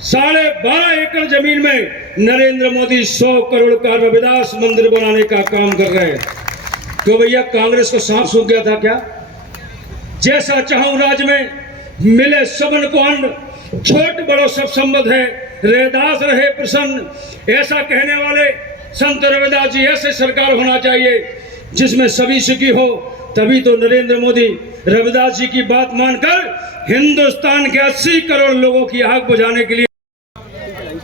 12.5 एकड़ जमीन में नरेंद्र मोदी 100 करोड़ का रविदास मंदिर बनाने का काम कर रहे हैं। तो भैया कांग्रेस को सांप सूख गया था क्या? जैसा चाहूं राज्य में मिले सबन को अन्न, छोट बड़ो सब संबद्ध है, रैदास रहे प्रसन्न। ऐसा कहने वाले संत रविदास जी ऐसे सरकार होना चाहिए जिसमें सभी सुखी हो। तभी तो नरेंद्र मोदी रविदास जी की बात मानकर हिंदुस्तान के 80 करोड़ लोगों की आग बुझाने के लिए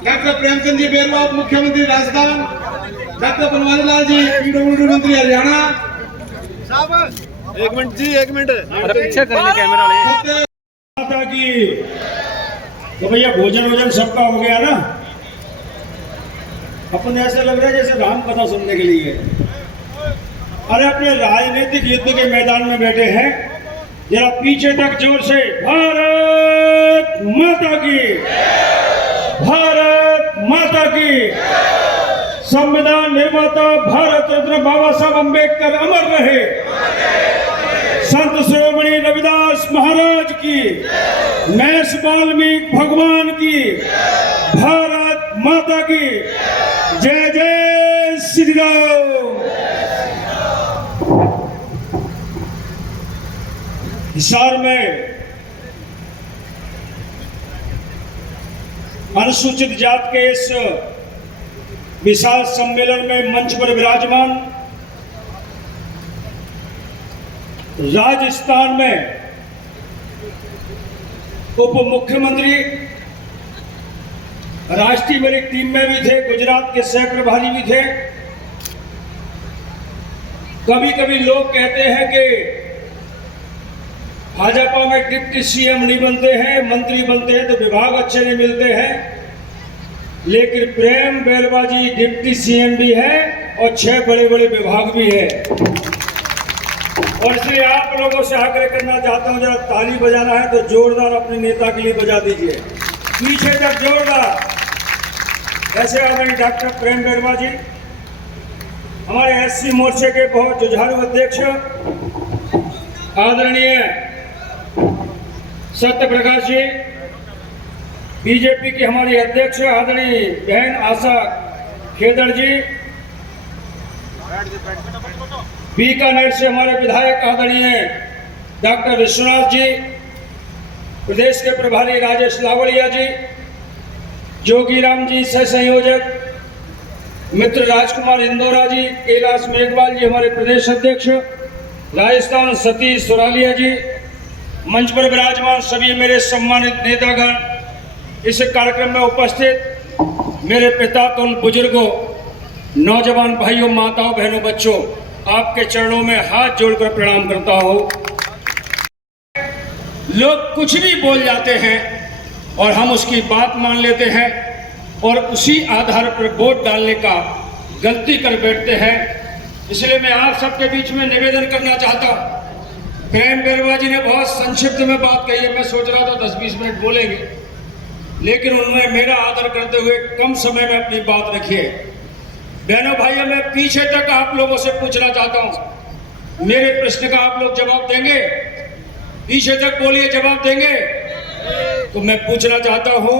डॉक्टर प्रेमचंद जी बेरवा मुख्यमंत्री राजस्थान, डॉक्टर बनवारीलाल जी पीडब्ल्यूडी मंत्री हरियाणा। एक मिनट जी, एक मिनट पीछे कर ले कैमरा वाले। माता की तो भैया भोजन सबका हो गया ना। अपन ऐसे लग रहा है जैसे राम कथा सुनने के लिए। अरे अपने राजनीतिक युद्ध के मैदान में बैठे हैं, जरा पीछे तक जोर से भारत माता की, भारत माता की। संविधान निर्माता भारत रत्न बाबा साहब अम्बेडकर अमर रहे। संत शिरोमणि रविदास महाराज की, महर्षि वाल्मीकि भगवान की, भारत माता की जय जय श्री राम। हिसार में अनुसूचित जात के इस विशाल सम्मेलन में मंच पर विराजमान राजस्थान में उप मुख्यमंत्री, राष्ट्रीय मेरी टीम में भी थे, गुजरात के सह प्रभारी भी थे। कभी कभी लोग कहते हैं कि भाजपा में डिप्टी सीएम नहीं बनते हैं, मंत्री बनते हैं तो विभाग अच्छे नहीं मिलते हैं। लेकिन प्रेम बेरवा जी डिप्टी सीएम भी है और 6 बड़े बड़े विभाग भी है। और इसलिए आप लोगों से आग्रह करना चाहता हूं, जरा ताली बजाना है तो जोरदार अपने नेता के लिए बजा दीजिए, पीछे तक जोरदार। ऐसे आदरणीय डॉक्टर प्रेम बेरवा जी, हमारे एससी मोर्चे के बहुत जुझारू अध्यक्ष आदरणीय सत्य प्रकाश जी, बीजेपी की हमारी अध्यक्ष आदरणीय बहन आशा खेदड़ जी, बीकानेर से हमारे विधायक आदरणीय डॉक्टर विश्वनाथ जी, प्रदेश के प्रभारी राजेश लावड़िया जी, जोगीराम जी सह संयोजक, मित्र राजकुमार इंदौरा जी, कैलाश मेघवाल जी हमारे प्रदेश अध्यक्ष, राजस्थान सतीश सुरालिया जी, मंच पर विराजमान सभी मेरे सम्मानित नेतागण, इस कार्यक्रम में उपस्थित मेरे पिता तुल्य बुजुर्गों, नौजवान भाइयों, माताओं, बहनों, बच्चों, आपके चरणों में हाथ जोड़कर प्रणाम करता हूं। लोग कुछ भी बोल जाते हैं और हम उसकी बात मान लेते हैं और उसी आधार पर वोट डालने का गलती कर बैठते हैं। इसलिए मैं आप सबके बीच में निवेदन करना चाहता हूं। प्रेम बेरवा जी ने बहुत संक्षिप्त में बात कही है, मैं सोच रहा था 10-20 मिनट बोलेंगे, लेकिन उन्होंने मेरा आदर करते हुए कम समय में अपनी बात रखी है। बहनों भाइयों, मैं पीछे तक आप लोगों से पूछना चाहता हूं, मेरे प्रश्न का आप लोग जवाब देंगे? पीछे तक बोलिए, जवाब देंगे? तो मैं पूछना चाहता हूं,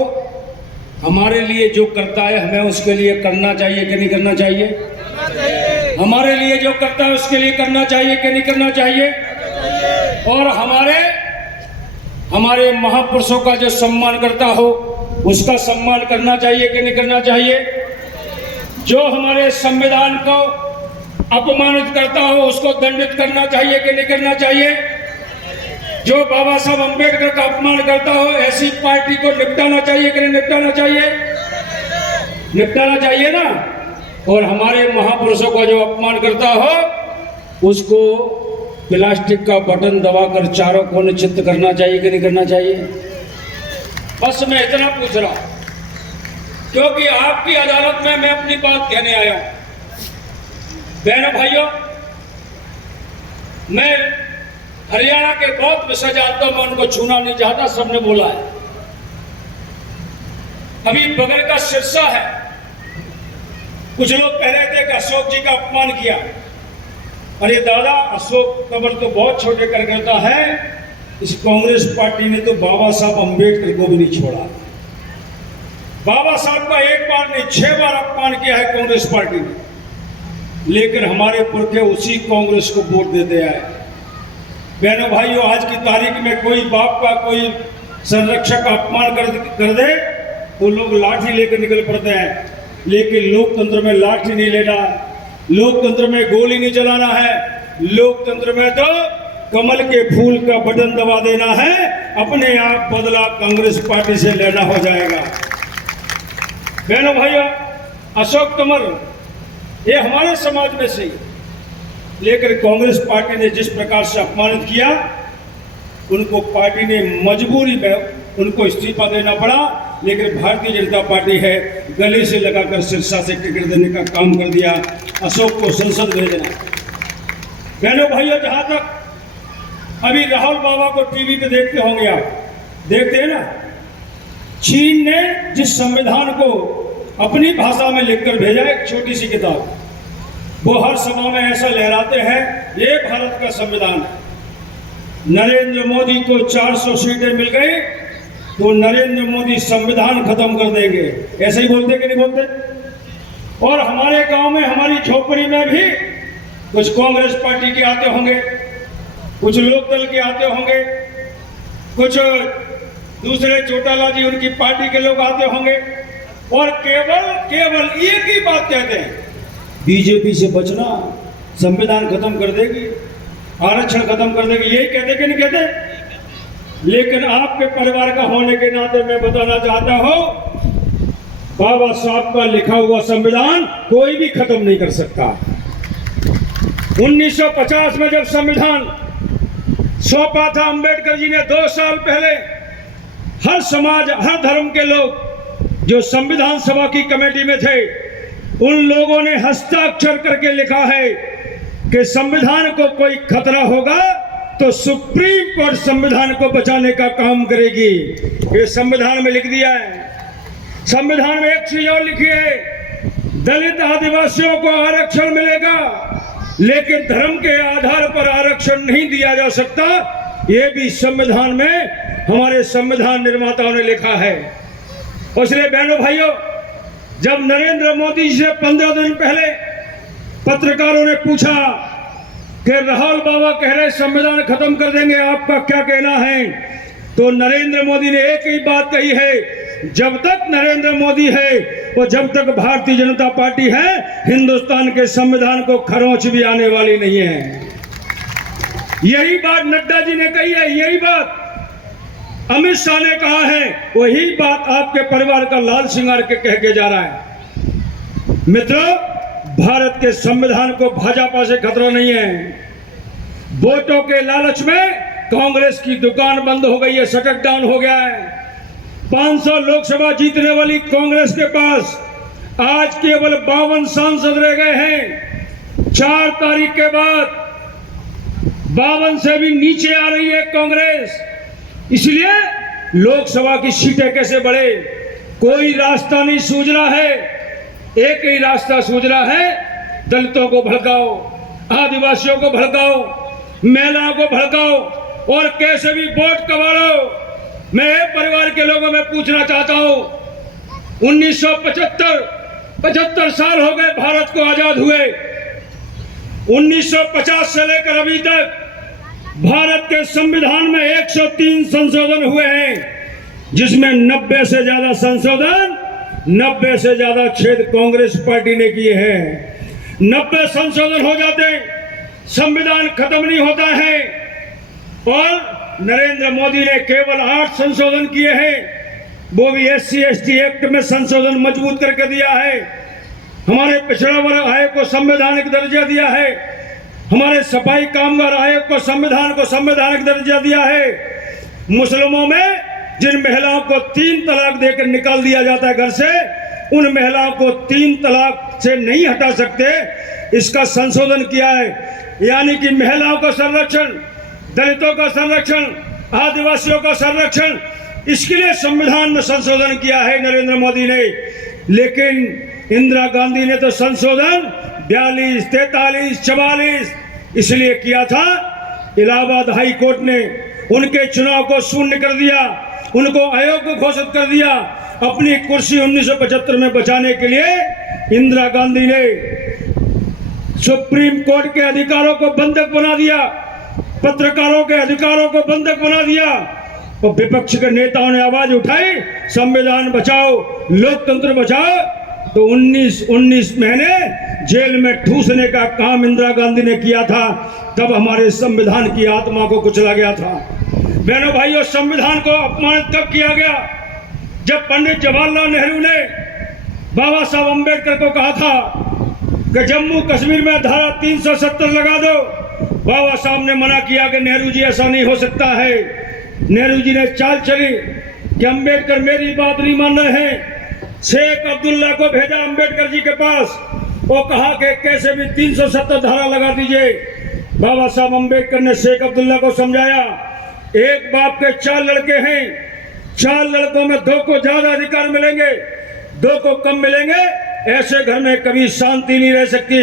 हमारे लिए जो करता है हमें उसके लिए करना चाहिए कि नहीं करना चाहिए? हमारे लिए जो करता है उसके लिए करना चाहिए कि नहीं करना चाहिए? और हमारे महापुरुषों का जो सम्मान करता हो उसका सम्मान करना चाहिए कि नहीं करना चाहिए? जो हमारे संविधान को अपमानित करता हो उसको दंडित करना चाहिए कि नहीं करना चाहिए? जो बाबा साहब अम्बेडकर का अपमान करता हो ऐसी पार्टी को निपटाना चाहिए कि नहीं निपटाना चाहिए? निपटाना चाहिए ना। और हमारे महापुरुषों का जो अपमान करता हो उसको प्लास्टिक का बटन दबाकर चारों कोने चित्त करना चाहिए कि नहीं करना चाहिए? बस मैं इतना पूछ रहा हूं क्योंकि आपकी अदालत में मैं अपनी बात कहने आया हूं। बहनों भाइयों, मैं हरियाणा के बहुत विषय जानता हूं, मैं उनको छूना नहीं चाहता, सबने बोला है। अभी बगल का सिरसा है, कुछ लोग कह रहे थे कि अशोक जी का अपमान किया। अरे दादा, अशोक कब्र तो बहुत छोटे कार्यकर्ता है, इस कांग्रेस पार्टी ने तो बाबा साहब अम्बेडकर को भी नहीं छोड़ा। बाबा साहब का एक बार नहीं 6 बार अपमान किया है कांग्रेस पार्टी ने, लेकिन हमारे पुरखे उसी कांग्रेस को वोट देते आए। बहनों भाइयों, आज की तारीख में कोई बाप का कोई संरक्षक का अपमान कर दे वो लोग लाठी लेकर निकल पड़ते हैं, लेकिन लोकतंत्र में लाठी नहीं लेना, लोकतंत्र में गोली नहीं चलाना है, लोकतंत्र में तो कमल के फूल का बटन दबा देना है, अपने आप बदला कांग्रेस पार्टी से लेना हो जाएगा। बहनों भाइयों, अशोक तंवर ये हमारे समाज में से, लेकिन कांग्रेस पार्टी ने जिस प्रकार से अपमानित किया, उनको पार्टी ने मजबूरी में उनको इस्तीफा देना पड़ा, लेकिन भारतीय जनता पार्टी है गले से लगाकर शीर्षा से टिकट देने का काम कर दिया, अशोक को संसद भेजना। बहनों भाइयों, जहां तक अभी राहुल बाबा को टीवी पे देखते होंगे, आप देखते हैं ना, चीन ने जिस संविधान को अपनी भाषा में लिखकर भेजा, एक छोटी सी किताब, वो हर सभा में ऐसा लहराते हैं ये भारत का संविधान है। नरेंद्र मोदी को 400 सीटें मिल गई तो नरेंद्र मोदी संविधान खत्म कर देंगे, ऐसे ही बोलते कि नहीं बोलते। और हमारे गांव में, हमारी झोपड़ी में भी कुछ कांग्रेस पार्टी के आते होंगे, कुछ लोकदल के आते होंगे, कुछ दूसरे चोटाला जी उनकी पार्टी के लोग आते होंगे, और केवल एक ही बात कहते हैं, बीजेपी से बचना, संविधान खत्म कर देगी, आरक्षण खत्म कर देगी, यही कहते कि नहीं कहते। लेकिन आपके परिवार का होने के नाते मैं बताना चाहता हूं, बाबा साहब का लिखा हुआ संविधान कोई भी खत्म नहीं कर सकता। 1950 में जब संविधान सौंपा था अंबेडकर जी ने, 2 साल पहले हर समाज, हर धर्म के लोग जो संविधान सभा की कमेटी में थे, उन लोगों ने हस्ताक्षर करके लिखा है कि संविधान को कोई खतरा होगा तो सुप्रीम कोर्ट संविधान को बचाने का काम करेगी। ये संविधान में लिख दिया है। संविधान में एक चीज और लिखी है, दलित आदिवासियों को आरक्षण मिलेगा, लेकिन धर्म के आधार पर आरक्षण नहीं दिया जा सकता। ये भी संविधान में हमारे संविधान निर्माताओं ने लिखा है। इसलिए बहनों भाइयों, जब नरेंद्र मोदी जी से 15 दिन पहले पत्रकारों ने पूछा कि राहुल बाबा कह रहे संविधान खत्म कर देंगे, आपका क्या कहना है, तो नरेंद्र मोदी ने एक ही बात कही है, जब तक नरेंद्र मोदी है और जब तक भारतीय जनता पार्टी है, हिंदुस्तान के संविधान को खरोंच भी आने वाली नहीं है। यही बात नड्डा जी ने कही है, यही बात अमित शाह ने कहा है, वही बात आपके परिवार का लाल सिंगार के कह के जा रहा है। मित्रों, भारत के संविधान को भाजपा से खतरा नहीं है। वोटों के लालच में कांग्रेस की दुकान बंद हो गई है, शटक डाउन हो गया है। 500 लोकसभा जीतने वाली कांग्रेस के पास आज केवल 52 सांसद रह गए हैं। 4 तारीख के बाद 52 से भी नीचे आ रही है कांग्रेस। इसलिए लोकसभा की सीटें कैसे बढ़े, कोई रास्ता नहीं सूझ रहा है। एक ही रास्ता सूझ रहा है, दलितों को भड़काओ, आदिवासियों को भड़काओ, महिलाओं को भड़काओ और कैसे भी वोट कबाड़ो। मैं परिवार के लोगों में पूछना चाहता हूं, 75 साल हो गए भारत को आजाद हुए। 1950 से लेकर अभी तक भारत के संविधान में 103 संशोधन हुए हैं, जिसमें 90 से ज्यादा संशोधन, 90 से ज्यादा छेद कांग्रेस पार्टी ने किए हैं। 90 संशोधन हो जाते, संविधान खत्म नहीं होता है। और नरेंद्र मोदी ने केवल 8 संशोधन किए हैं, वो भी SC/ST एक्ट में संशोधन मजबूत करके दिया है। हमारे पिछड़ा वर्ग आयोग को संवैधानिक दर्जा दिया है, हमारे सफाई कामगार आयोग को संवैधानिक दर्जा दिया है। मुस्लिमों में जिन महिलाओं को 3 तलाक देकर निकाल दिया जाता है घर से, उन महिलाओं को 3 तलाक से नहीं हटा सकते, इसका संशोधन किया है। यानी कि महिलाओं का संरक्षण, दलितों का संरक्षण, आदिवासियों का संरक्षण, इसके लिए संविधान में संशोधन किया है नरेंद्र मोदी ने। लेकिन इंदिरा गांधी ने तो संशोधन 42, 43, 44 इसलिए किया था, इलाहाबाद हाई कोर्ट ने उनके चुनाव को शून्य कर दिया, उनको अयोग्य घोषित कर दिया। अपनी कुर्सी 1975 में बचाने के लिए इंदिरा गांधी ने सुप्रीम कोर्ट के अधिकारों को बंधक बना दिया, पत्रकारों के अधिकारों को बंधक बना दिया और विपक्ष के नेताओं ने आवाज उठाई संविधान बचाओ, लोकतंत्र बचाओ, तो 19 महीने जेल में ठूसने का काम इंदिरा गांधी ने किया था। तब हमारे संविधान की आत्मा को कुचला गया था। बहनों भाइयों, संविधान को अपमानित कब किया गया? जब पंडित जवाहरलाल नेहरू ने बाबा साहब अम्बेडकर को कहा था कि जम्मू कश्मीर में धारा 370 लगा दो। बाबा साहब ने मना किया कि नेहरू जी ऐसा नहीं हो सकता है। नेहरू जी ने चाल चली कि अम्बेडकर मेरी बात नहीं मान रहे हैं। शेख अब्दुल्ला को भेजा अम्बेडकर जी के पास, वो कहा कि कैसे भी 370 धारा लगा दीजिए। बाबा साहब अम्बेडकर ने शेख अब्दुल्ला को समझाया, एक बाप के 4 लड़के हैं, 4 लड़कों में 2 को ज्यादा अधिकार मिलेंगे, 2 को कम मिलेंगे, ऐसे घर में कभी शांति नहीं रह सकती।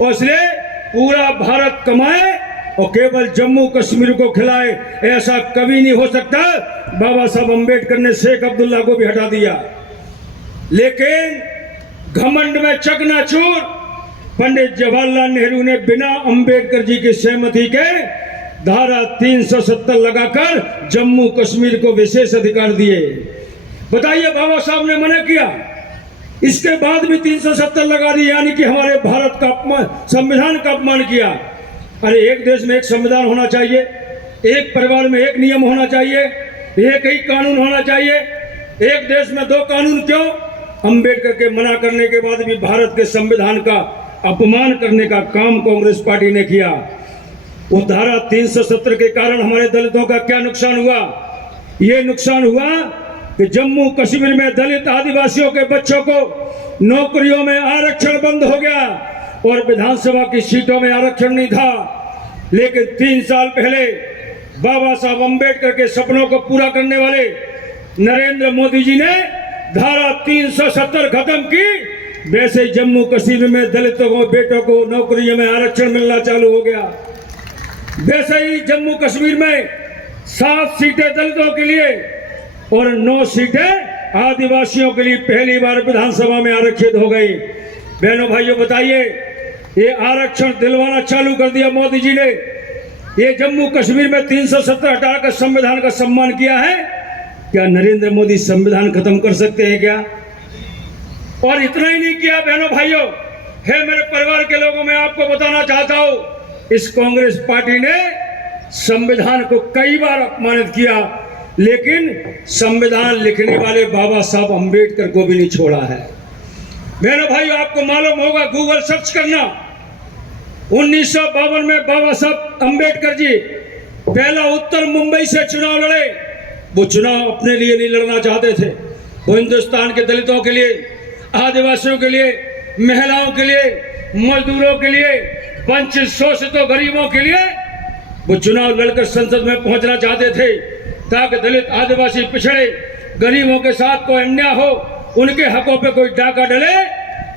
और इसलिए पूरा भारत कमाए और केवल जम्मू कश्मीर को खिलाए, ऐसा कभी नहीं हो सकता। बाबा साहब अम्बेडकर ने शेख अब्दुल्ला को भी हटा दिया। लेकिन घमंड में चकनाचूर पंडित जवाहरलाल नेहरू ने बिना अम्बेडकर जी की सहमति के धारा 370 लगाकर जम्मू कश्मीर को विशेष अधिकार दिए। बताइए, बाबा साहब ने मना किया, इसके बाद भी 370 लगा दी, यानी कि हमारे भारत का अपमान, संविधान का अपमान किया। अरे एक देश में एक संविधान होना चाहिए, एक परिवार में एक नियम होना चाहिए, एक ही कानून होना चाहिए। एक देश में 2 कानून क्यों? अम्बेडकर के मना करने के बाद भी भारत के संविधान का अपमान करने का काम कांग्रेस पार्टी ने किया। वो धारा 370 के कारण हमारे दलितों का क्या नुकसान हुआ? ये नुकसान हुआ कि जम्मू कश्मीर में दलित आदिवासियों के बच्चों को नौकरियों में आरक्षण बंद हो गया और विधानसभा की सीटों में आरक्षण नहीं था। लेकिन 3 साल पहले बाबा साहब अम्बेडकर के सपनों को पूरा करने वाले नरेंद्र मोदी जी ने धारा 370 खत्म की। वैसे ही जम्मू कश्मीर में दलितों को, बेटों को नौकरियों में आरक्षण मिलना चालू हो गया। वैसे ही जम्मू कश्मीर में 7 सीटें दलितों के लिए और 9 सीटें आदिवासियों के लिए पहली बार विधानसभा में आरक्षित हो गई। बहनों भाइयों, बताइए, ये आरक्षण दिलवाना चालू कर दिया मोदी जी ने। ये जम्मू कश्मीर में 370 हटाकर संविधान का सम्मान किया है। क्या नरेंद्र मोदी संविधान खत्म कर सकते हैं क्या? और इतना ही नहीं किया बहनों भाइयों, है मेरे परिवार के लोगों, मैं आपको बताना चाहता हूं, इस कांग्रेस पार्टी ने संविधान को कई बार अपमानित किया, लेकिन संविधान लिखने वाले बाबा साहब अम्बेडकर को भी नहीं छोड़ा है। बहनों भाइयों, आपको मालूम होगा, गूगल सर्च करना, 1952 में बाबा साहब अम्बेडकर जी पहला उत्तर मुंबई से चुनाव लड़े। वो चुनाव अपने लिए नहीं लड़ना चाहते थे, वो हिंदुस्तान के दलितों के लिए, आदिवासियों के लिए, महिलाओं के लिए, मजदूरों के लिए, वंचित शोषितों गरीबों के लिए वो चुनाव लड़कर संसद में पहुंचना चाहते थे, ताकि दलित आदिवासी पिछड़े गरीबों के साथ कोई अन्याय हो, उनके हकों पे कोई डाका डले,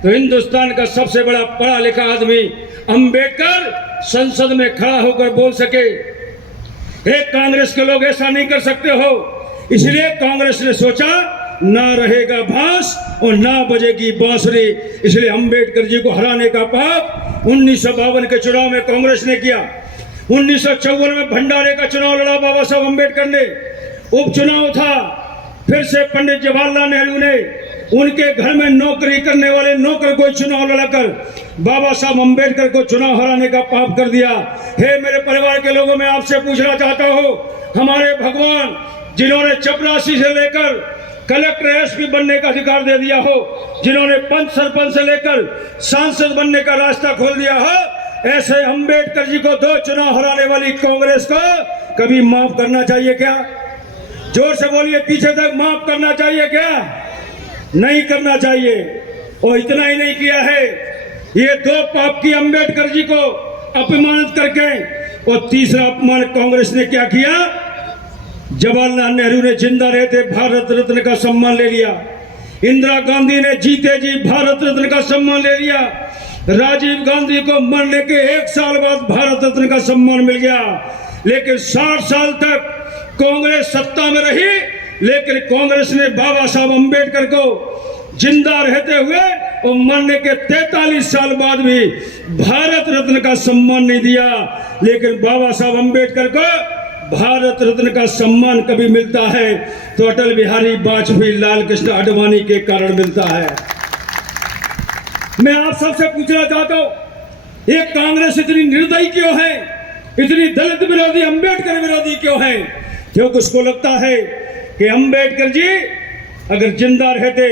तो हिंदुस्तान का सबसे बड़ा पढ़ा लिखा आदमी अंबेडकर संसद में खड़ा होकर बोल सके। एक कांग्रेस के लोग ऐसा नहीं कर सकते हो, इसलिए कांग्रेस ने सोचा ना रहेगा बांस और ना बजेगी बांसुरी। इसलिए अंबेडकर जी को हराने का पाप 1952 के चुनाव में कांग्रेस ने किया। 1954 में भंडारे का चुनाव लड़ा बाबा साहब अम्बेडकर ने, उपचुनाव था। फिर से पंडित जवाहरलाल नेहरू ने उनके घर में नौकरी करने वाले नौकर को चुनाव लड़ाकर बाबा साहब अम्बेडकर को चुनाव हराने का पाप कर दिया। हे मेरे परिवार के लोगों, मैं आपसे पूछना चाहता हूँ, हमारे भगवान जिन्होंने चपरासी से लेकर कलेक्टर एसपी बनने का अधिकार दे दिया हो, जिन्होंने पंच सरपंच से लेकर सांसद बनने का रास्ता खोल दिया हो, ऐसे अंबेडकर जी को 2 चुनाव हराने वाली कांग्रेस को कभी माफ करना चाहिए क्या? जोर से बोलिए, पीछे तक माफ करना चाहिए क्या? नहीं करना चाहिए। और इतना ही नहीं किया है, ये 2 पाप की अंबेडकर जी को अपमानित करके, और तीसरा अपमान कांग्रेस ने क्या किया? जवाहरलाल नेहरू ने जिंदा रहते भारत रत्न का सम्मान ले लिया, इंदिरा गांधी ने जीते जी भारत रत्न का सम्मान ले लिया, राजीव गांधी को मरने के 1 साल बाद भारत रत्न का सम्मान मिल गया। लेकिन 60 साल तक कांग्रेस सत्ता में रही, लेकिन कांग्रेस ने बाबा साहब अम्बेडकर को जिंदा रहते हुए और मरने के 43 साल बाद भी भारत रत्न का सम्मान नहीं दिया। लेकिन बाबा साहब अम्बेडकर को भारत रत्न का सम्मान कभी मिलता है तो अटल बिहारी वाजपेयी, लाल कृष्ण आडवाणी के कारण मिलता है। मैं आप सबसे पूछना चाहता हूं, ये कांग्रेस इतनी निर्दयी क्यों है, इतनी दलित विरोधी, अम्बेडकर विरोधी क्यों है? क्योंकि उसको लगता है कि अम्बेडकर जी अगर जिंदा रहते,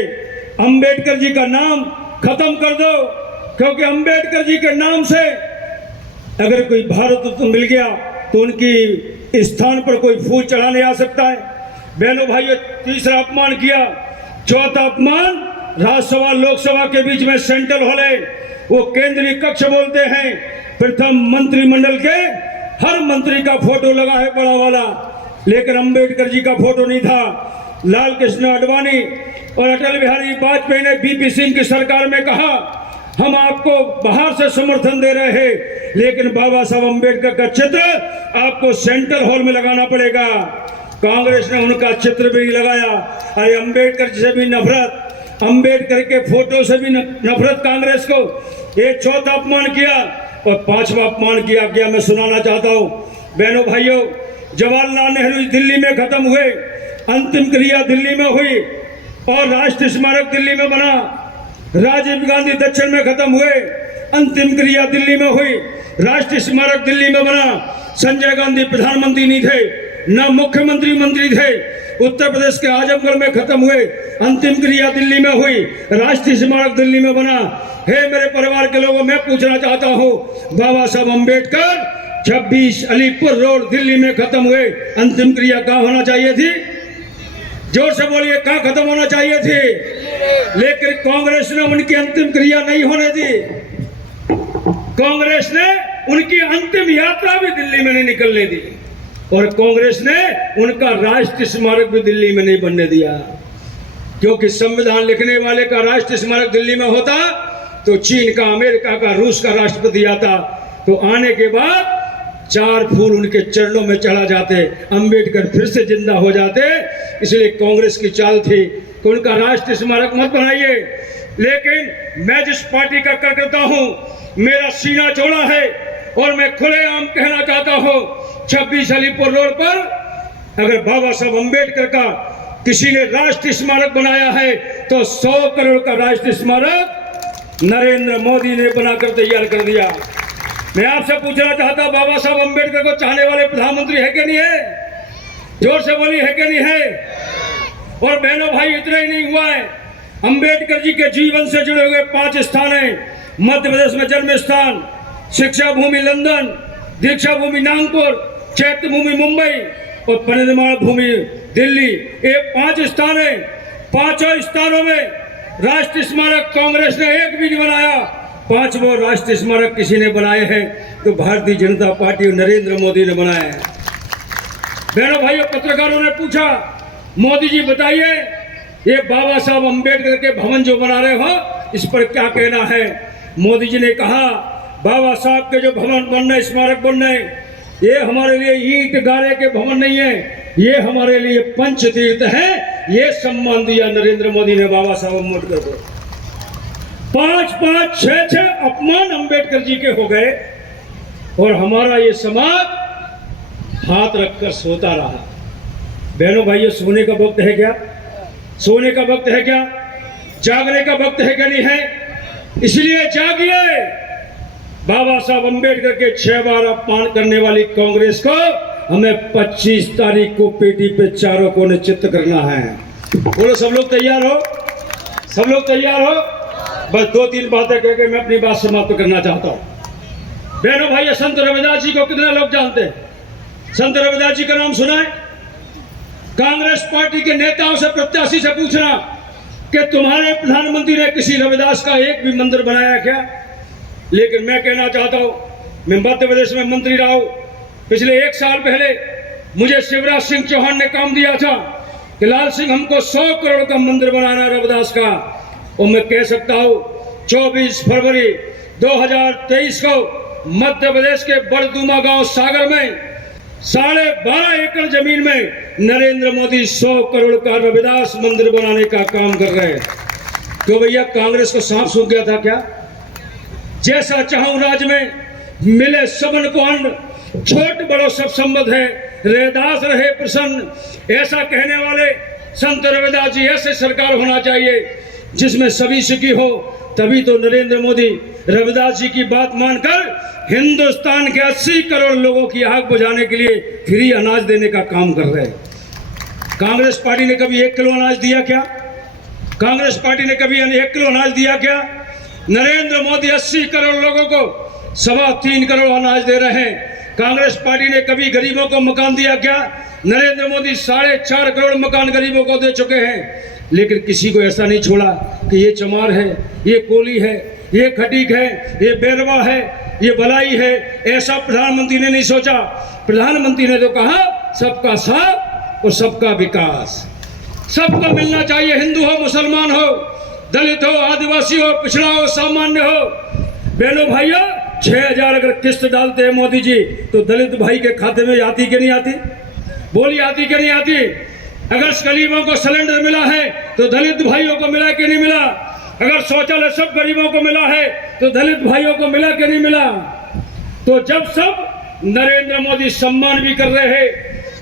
अम्बेडकर जी का नाम खत्म कर दो, क्योंकि अम्बेडकर जी के नाम से अगर कोई भारत रत्न मिल गया तो उनकी स्थान पर कोई फूल चढ़ाने आ सकता है। बहनों भाइयों, तीसरा अपमान किया। चौथा अपमान, राज्यसभा लोकसभा के बीच में सेंट्रल हॉल है, वो केंद्रीय कक्ष बोलते हैं। प्रथम मंत्रिमंडल के हर मंत्री का फोटो लगा है बड़ा वाला, लेकिन अंबेडकर जी का फोटो नहीं था। लाल कृष्ण आडवाणी और अटल बिहारी वाजपेयी ने बीपी सिंह की सरकार में कहा हम आपको बाहर से समर्थन दे रहे हैं, लेकिन बाबा साहब अम्बेडकर का चित्र आपको सेंट्रल हॉल में लगाना पड़ेगा। कांग्रेस ने उनका चित्र भी लगाया। अरे अम्बेडकर से भी नफरत, अम्बेडकर के फोटो से भी नफरत कांग्रेस को। ये चौथा अपमान किया और पांचवा अपमान किया गया। मैं सुनाना चाहता हूं बहनों भाइयों, जवाहरलाल नेहरू दिल्ली में खत्म हुए, अंतिम क्रिया दिल्ली में हुई और राष्ट्रीय स्मारक दिल्ली में बना। राजीव गांधी दक्षिण में खत्म हुए, अंतिम क्रिया दिल्ली में हुई, राष्ट्रीय स्मारक दिल्ली में बना। संजय गांधी प्रधानमंत्री नहीं थे, न मुख्यमंत्री मंत्री थे। उत्तर प्रदेश के आजमगढ़ में खत्म हुए, अंतिम क्रिया दिल्ली में हुई, राष्ट्रीय स्मारक दिल्ली में बना। हे मेरे परिवार के लोगों, मैं पूछना चाहता हूं, बाबा साहब अम्बेडकर 26 अलीपुर रोड दिल्ली में खत्म हुए, अंतिम क्रिया कहां होना चाहिए थी? जोर से बोलिए, कहां खत्म होना चाहिए थी? लेकिन कांग्रेस ने उनकी अंतिम क्रिया नहीं होने दी। कांग्रेस ने उनकी अंतिम यात्रा भी दिल्ली में नहीं निकलने दी और कांग्रेस ने उनका राष्ट्रीय स्मारक भी दिल्ली में नहीं बनने दिया। क्योंकि संविधान लिखने वाले का राष्ट्रीय स्मारक दिल्ली में होता तो चीन का, अमेरिका का, रूस का राष्ट्रपति आता तो आने के बाद 4 फूल उनके चरणों में चढ़ा जाते, अंबेडकर फिर से जिंदा हो जाते। इसलिए कांग्रेस की चाल थी कि उनका राष्ट्रीय स्मारक मत बनाइए। लेकिन मैं जिस पार्टी का कार्यकर्ता हूं, मेरा सीना चौड़ा है और मैं खुलेआम कहना चाहता हूं, 26 अलीपुर रोड पर अगर बाबा साहब अम्बेडकर का किसी ने राष्ट्रीय स्मारक बनाया है तो 100 करोड़ का राष्ट्रीय स्मारक नरेंद्र मोदी ने बनाकर तैयार कर दिया। मैं आपसे पूछना चाहता, बाबा साहब अम्बेडकर को चाहने वाले प्रधानमंत्री है कि नहीं है? जोर से बोलिए, है कि नहीं है? और बहनों भाई, इतना ही नहीं हुआ है, अम्बेडकर जी के जीवन से जुड़े हुए 5 स्थान हैं। मध्य प्रदेश में जन्म स्थान, शिक्षा भूमि लंदन, दीक्षा भूमि नागपुर, चैत्य भूमि मुंबई और परिनिर्माण भूमि दिल्ली। ये 5 स्थान है। 5 स्थानों में राष्ट्रीय स्मारक कांग्रेस ने एक भी नहीं बनाया। 5वां राष्ट्रीय स्मारक किसी ने बनाए हैं तो भारतीय जनता पार्टी और नरेंद्र मोदी ने बनाया है। बहनों भाइयों, पत्रकारों ने पूछा, मोदी जी बताइए, ये बाबा साहब अम्बेडकर के भवन जो बना रहे हो इस पर क्या कहना है? मोदी जी ने कहा, बाबा साहब के जो भवन बन रहे, स्मारक बन रहे, ये हमारे लिए ईंट गारे के भवन नहीं है, ये हमारे लिए पंच तीर्थ है। ये सम्मान दिया नरेंद्र मोदी ने बाबा साहब अम्बेडकर को। 5-5, 6-6 अपमान अम्बेडकर जी के हो गए और हमारा ये समाज हाथ रखकर सोता रहा। बहनों भाइयों, सोने का वक्त है क्या? सोने का वक्त है क्या? जागने का वक्त है क्या? नहीं है। इसलिए जागिए। बाबा साहब अम्बेडकर के 6 बार अपमान करने वाली कांग्रेस को हमें 25 तारीख को पेटी पे चारों कोने चित्त करना है। बोलो, सब लोग तैयार हो? सब लोग तैयार हो? बस 2-3 बातें कह के मैं अपनी बात समाप्त करना चाहता हूं। बहनों भाइयों, संत रविदास जी को कितने लोग जानते हैं? संत रविदास जी का नाम सुना है? कांग्रेस पार्टी के नेताओं से, प्रत्याशी से पूछना कि तुम्हारे प्रधानमंत्री ने किसी रविदास का एक भी मंदिर बनाया क्या? लेकिन मैं कहना चाहता हूं, मैं मध्य प्रदेश में मंत्री रहा हूं। पिछले 1 साल पहले मुझे शिवराज सिंह चौहान ने काम दिया था कि लाल सिंह, हमको 100 करोड़ का मंदिर बनाना है रविदास का। और मैं कह सकता हूं, 24 फरवरी 2023 को मध्य प्रदेश के बड़दुमा गांव सागर में 12.5 एकड़ जमीन में नरेंद्र मोदी 100 करोड़ का रविदास मंदिर बनाने का काम कर रहे हैं। क्यों भैया, कांग्रेस को सांप सूख गया था क्या? जैसा चाहूं राज में मिले सबन को अन्न, छोट बड़ो सब संबद्ध है, रैदास रहे प्रसन्न। ऐसा कहने वाले संत रविदास जी, ऐसे सरकार होना चाहिए जिसमें सभी सुखी हो। तभी तो नरेंद्र मोदी रविदास जी की बात मानकर हिंदुस्तान के 80 करोड़ लोगों की आग बुझाने के लिए फ्री अनाज देने का काम कर रहे हैं। कांग्रेस पार्टी ने कभी 1 किलो अनाज दिया क्या? कांग्रेस पार्टी ने कभी 1 किलो अनाज दिया क्या? नरेंद्र मोदी 80 करोड़ लोगों को 3.25 करोड़ अनाज दे रहे हैं। कांग्रेस पार्टी ने कभी गरीबों को मकान दिया क्या? नरेंद्र मोदी 4.5 करोड़ मकान गरीबों को दे चुके हैं। लेकिन किसी को ऐसा नहीं छोड़ा कि ये चमार है, ये कोली है, ये खटीक है, ये बेरवा है, ये बलाई है। ऐसा प्रधानमंत्री ने नहीं सोचा। प्रधानमंत्री ने तो कहा सबका साथ और सबका विकास, सबको मिलना चाहिए। हिंदू हो, मुसलमान हो, दलित हो, आदिवासी हो, पिछड़ा हो, सामान्य हो। बहनों भाइयों, 6,000 अगर किस्त डालते हैं मोदी जी तो दलित भाई के खाते में आती कि नहीं आती? बोली आती कि नहीं आती? अगर गरीबों को सिलेंडर मिला है तो दलित भाइयों को मिला कि नहीं मिला? अगर शौचालय सब गरीबों को मिला है तो दलित भाइयों को मिला कि नहीं मिला? तो जब सब नरेंद्र मोदी सम्मान भी कर रहे हैं,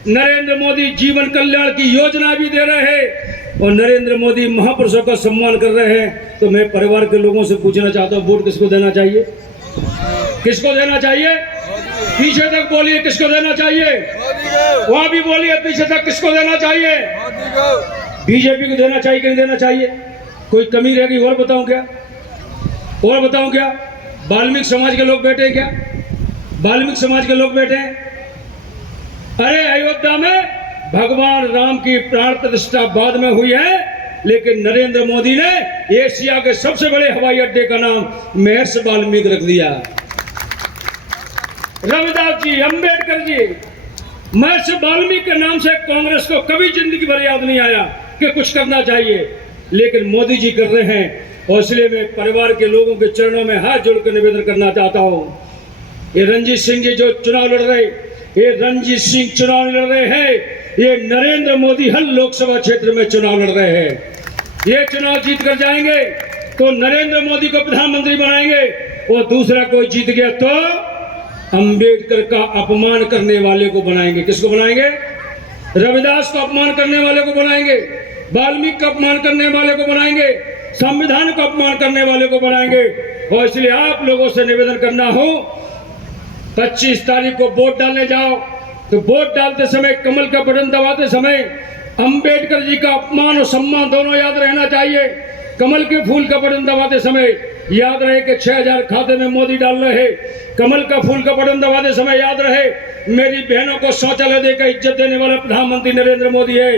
नरेंद्र मोदी जीवन कल्याण की योजना भी दे रहे हैं और नरेंद्र मोदी महापुरुषों का सम्मान कर रहे हैं, तो मैं परिवार के लोगों से पूछना चाहता हूँ, वोट किसको देना चाहिए? किसको देना चाहिए? पीछे तक बोलिए, किसको देना चाहिए? वहां भी बोलिए, पीछे तक किसको देना चाहिए? बीजेपी को देना चाहिए कि नहीं देना चाहिए? कोई कमी रहेगी और बताऊं क्या? और बताऊं क्या? वाल्मीकि समाज के लोग बैठे हैं क्या? वाल्मीकि समाज के लोग बैठे हैं। अरे अयोध्या में भगवान राम की प्राण प्रतिष्ठा बाद में हुई है, लेकिन नरेंद्र मोदी ने एशिया के सबसे बड़े हवाई अड्डे का नाम महर्षि वाल्मीकि रख दिया। रविदास जी, अंबेडकर जी, महर्षि वाल्मीकि के नाम से कांग्रेस को कभी जिंदगी भर याद नहीं आया कि कुछ करना चाहिए, लेकिन मोदी जी कर रहे हैं। और इसलिए मैं परिवार के लोगों के चरणों में हाथ जोड़कर निवेदन करना चाहता हूँ। ये रणजीत सिंह जी जो चुनाव लड़ रहे, ये रणजीत सिंह चुनाव लड़ रहे हैं, ये नरेंद्र मोदी हर लोकसभा क्षेत्र में चुनाव लड़ रहे हैं। ये चुनाव जीत कर जाएंगे तो नरेंद्र मोदी को प्रधानमंत्री बनाएंगे, और दूसरा कोई जीत गया तो अंबेडकर का अपमान करने वाले को बनाएंगे। किसको बनाएंगे? रविदास को अपमान करने वाले को बनाएंगे, वाल्मीकि का अपमान करने वाले को बनाएंगे, संविधान का अपमान करने वाले को बनाएंगे। और इसलिए आप लोगों से निवेदन करना हो, 25 तारीख को वोट डालने जाओ तो वोट डालते समय, कमल का बटन दबाते समय अंबेडकर जी का अपमान और सम्मान दोनों याद रहना चाहिए। कमल के फूल का बटन दबाते समय याद रहे कि 6,000 खाते में मोदी डाल रहे हैं। कमल का फूल का बटन दबाते समय याद रहे मेरी बहनों को शौचालय देकर इज्जत देने वाला प्रधानमंत्री नरेंद्र मोदी है।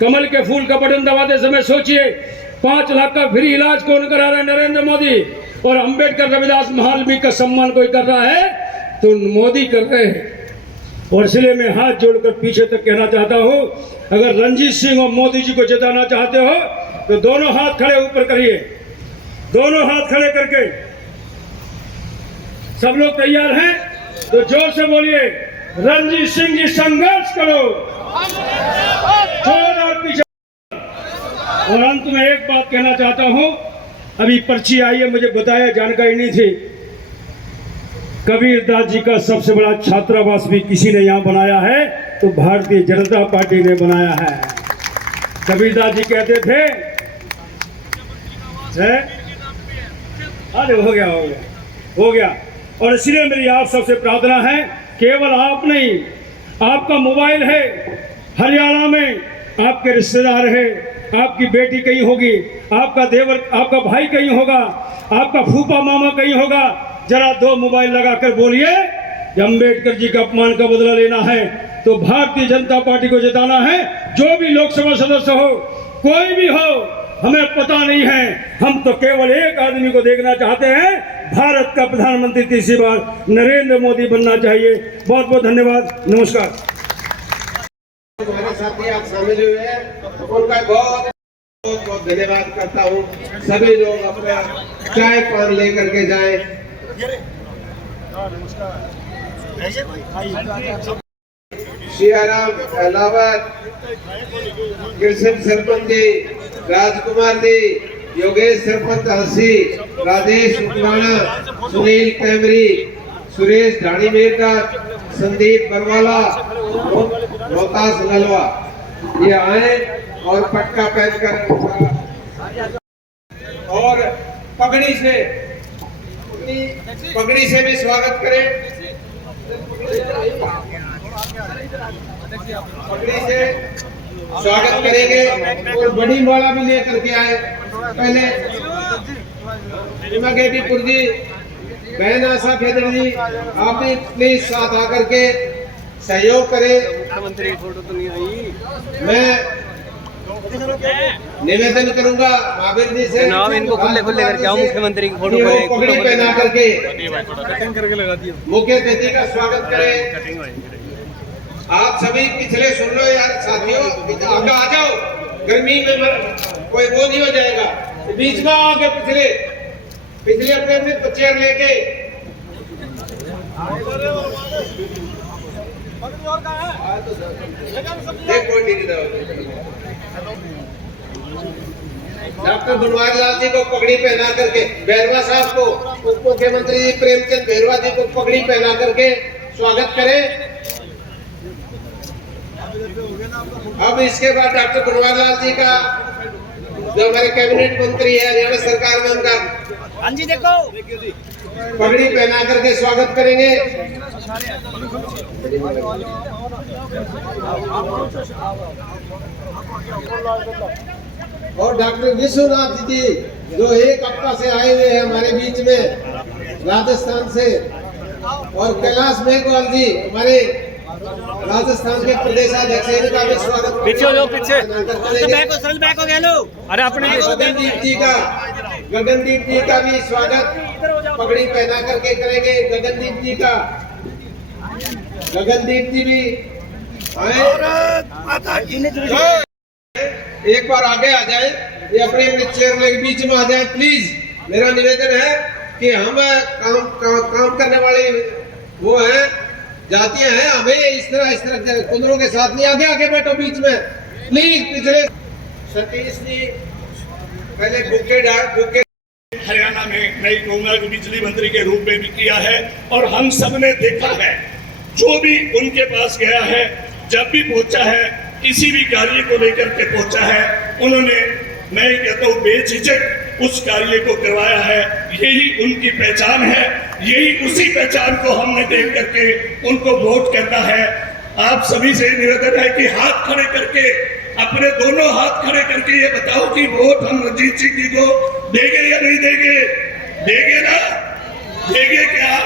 कमल के फूल का बटन दबाते समय सोचिए 5 लाख का फ्री इलाज कौन करा रहा है? नरेंद्र मोदी। और अंबेडकर, रविदास, वाल्मीकि का सम्मान कोई कर रहा है तो मोदी कर रहे हैं। और इसलिए मैं हाथ जोड़कर पीछे तक कहना चाहता हूं, अगर रणजीत सिंह और मोदी जी को जिताना चाहते हो तो दोनों हाथ खड़े ऊपर करिए, दोनों हाथ खड़े करके। सब लोग तैयार हैं तो जोर से बोलिए, रणजीत सिंह जी संघर्ष करो, जोर और पीछे। और अंत में एक बात कहना चाहता हूं, अभी पर्ची आई है, मुझे बताया, जानकारी नहीं थी। कबीरदास जी का सबसे बड़ा छात्रावास भी किसी ने यहाँ बनाया है तो भारतीय जनता पार्टी ने बनाया है। कबीरदास जी कहते थे, अरे हो गया। और इसलिए मेरी आप सबसे प्रार्थना है, केवल आप नहीं, आपका मोबाइल है, हरियाणा में आपके रिश्तेदार है, आपकी बेटी कहीं होगी, आपका देवर, आपका भाई कहीं होगा, आपका फूफा मामा कहीं होगा, जरा 2 मोबाइल लगाकर बोलिए अंबेडकर जी का अपमान का बदला लेना है तो भारतीय जनता पार्टी को जिताना है। जो भी लोकसभा सदस्य हो, कोई भी हो, हमें पता नहीं है, हम तो केवल एक आदमी को देखना चाहते हैं, भारत का प्रधानमंत्री तीसरी बार नरेंद्र मोदी बनना चाहिए। बहुत बहुत धन्यवाद, नमस्कार। हमारे साथी आप शामिल हुए हैं, उनका बहुत बहुत धन्यवाद करता हूँ। सभी लोग अपना चाय पान लेकर के जाए। सियाराम अहलावत, कृष्ण सरपंच जी, राजकुमार जी, योगेश सरपंच हंसी, राजेश उकलाना, सुनील कैमरी, सुरेश ढाणी मेरकर, संदीप बरवाला, रोहतास नलवा, ये आए और पटका पहनकर और पगड़ी से भी स्वागत करें। पगड़ी से स्वागत करेंगे और बड़ी माला भी लेकर के आए। पहले गेटीपुर जी, बहन आशा खेदड़ जी, आप भी प्लीज साथ आकर के सहयोग करें। मुख्यमंत्री की फोटो तो नहीं आई। मैं निवेदन करूंगा महावीर जी से, जनाब इनको खुले खुले करके आओ, मुख्यमंत्री की फोटो वो पगड़ी पहना करके कटिंग करके लगा दिया। मुख्य अतिथि का स्वागत करें। आप सभी पिछले सुन लो यार साथियों, आगे आ जाओ, गर्मी में कोई वो नहीं हो जाएगा। बीच में आगे पिछले अपने अपने चेयर लेके डॉक्टर बनवारी लाल जी को पगड़ी पहना करके, बैरवा साहब को, उप मुख्यमंत्री जी प्रेमचंद बैरवा जी को पगड़ी पहना करके स्वागत करें। अब इसके बाद डॉक्टर बनवारी लाल जी का, जो हमारे कैबिनेट मंत्री है हरियाणा सरकार में, उनका हाँ जी देखो पगड़ी पहना करके स्वागत करेंगे। और डॉक्टर विश्वनाथ जी जो एक हफ्ता से आए हुए हैं हमारे बीच में राजस्थान से, और कैलाश मेघवाल जी हमारे राजस्थान के प्रदेशाध्यक्ष, इनका भी स्वागत। पीछे हो जाओ, पीछे बैक हो गए लो। अरे अपने गगनदीप जी का भी स्वागत पगड़ी पहना करके करेंगे। गगनदीप जी का, गगनदीप जी भी आए, एक बार आगे आ जाए, ये अपने चेयर के बीच में आ जाए प्लीज। मेरा निवेदन है कि हम काम करने वाले वो हैं, जातियां हैं, हमें इस तरह कुंदरों के साथ नहीं, आगे बैठो बीच में प्लीज। पिछले सतीश जी पहले बुके हरियाणा में नई गंगा को बिजली मंत्री के रूप में भी किया है, और हम सब ने देखा है जो भी उनके पास गया है, जब भी पहुंचा है, किसी भी कार्य को लेकर के पहुंचा है, उन्होंने, मैं कहता हूँ बेझिझक उस कार्य को करवाया है। यही उनकी पहचान है, यही उसी पहचान को हमने देख करके उनको वोट करना है। आप सभी से निवेदन है कि हाथ खड़े करके, अपने दोनों हाथ खड़े करके ये बताओ कि वोट हम रणजीत सिंह जी को देंगे या नहीं देंगे? देंगे ना? देंगे क्या?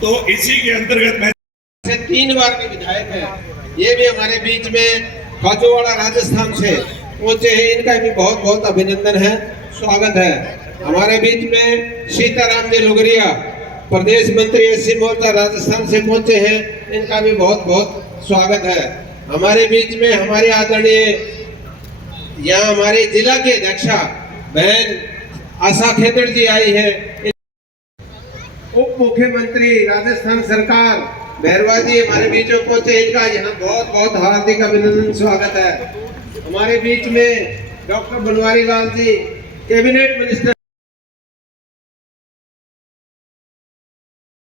तो इसी के अंतर्गत मैं से 3 बार के विधायक हैं, ये भी हमारे बीच में खाजूवाड़ा राजस्थान से पहुंचे हैं, इनका भी बहुत बहुत अभिनंदन है, स्वागत है। हमारे बीच में सीताराम जी लोगरिया, प्रदेश मंत्री एससी मोर्चा राजस्थान से पहुंचे हैं, इनका भी बहुत बहुत स्वागत है। हमारे बीच में हमारे आदरणीय यहाँ हमारे जिला के अध्यक्षा बहन आशा खेदड़ जी आई है। उप मुख्यमंत्री राजस्थान सरकार बैरवा जी हमारे बीच में पहुंचे, इनका यहाँ बहुत बहुत हार्दिक अभिनंदन स्वागत है। हमारे बीच में doctor Banwari Lal ji cabinet minister